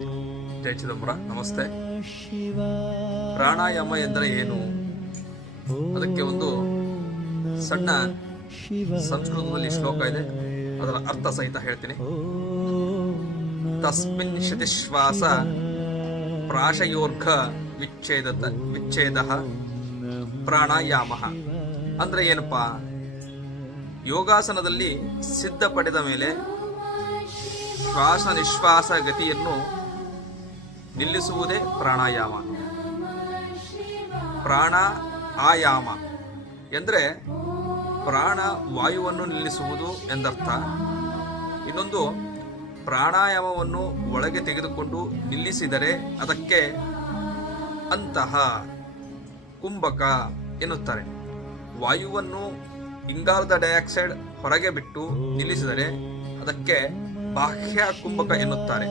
ಜೈ ಚಿದಂಬರ. ನಮಸ್ತೆ. ಪ್ರಾಣಾಯಾಮ ಎಂದರೆ ಏನು? ಅದಕ್ಕೆ ಒಂದು ಸಣ್ಣ ಸಂಸ್ಕೃತದಲ್ಲಿ ಶ್ಲೋಕ ಇದೆ, ಅದರ ಅರ್ಥ ಸಹಿತ ಹೇಳ್ತೀನಿ. ತಸ್ಮಿನ್ ಶತಿಶ್ವಾಸ ಪ್ರಾಶಯೋರ್ಘ ವಿಚ್ಛೇದ ಪ್ರಾಣಾಯಾಮ. ಅಂದ್ರೆ ಏನಪ್ಪಾ? ಯೋಗಾಸನದಲ್ಲಿ ಸಿದ್ಧ ಪಡೆದ ಮೇಲೆ ಶ್ವಾಸ ನಿಶ್ವಾಸ ಗತಿಯನ್ನು ನಿಲ್ಲಿಸುವುದೇ ಪ್ರಾಣಾಯಾಮ. ಪ್ರಾಣ ಆಯಾಮ ಎಂದರೆ ಪ್ರಾಣ ವಾಯುವನ್ನು ನಿಲ್ಲಿಸುವುದು ಎಂದರ್ಥ. ಇನ್ನೊಂದು, ಪ್ರಾಣಾಯಾಮವನ್ನು ಒಳಗೆ ತೆಗೆದುಕೊಂಡು ನಿಲ್ಲಿಸಿದರೆ ಅದಕ್ಕೆ ಅಂತಹ ಕುಂಭಕ ಎನ್ನುತ್ತಾರೆ. ವಾಯುವನ್ನು ಇಂಗಾಲದ ಡೈಆಕ್ಸೈಡ್ ಹೊರಗೆ ಬಿಟ್ಟು ನಿಲ್ಲಿಸಿದರೆ ಅದಕ್ಕೆ ಬಾಹ್ಯ ಕುಂಭಕ ಎನ್ನುತ್ತಾರೆ.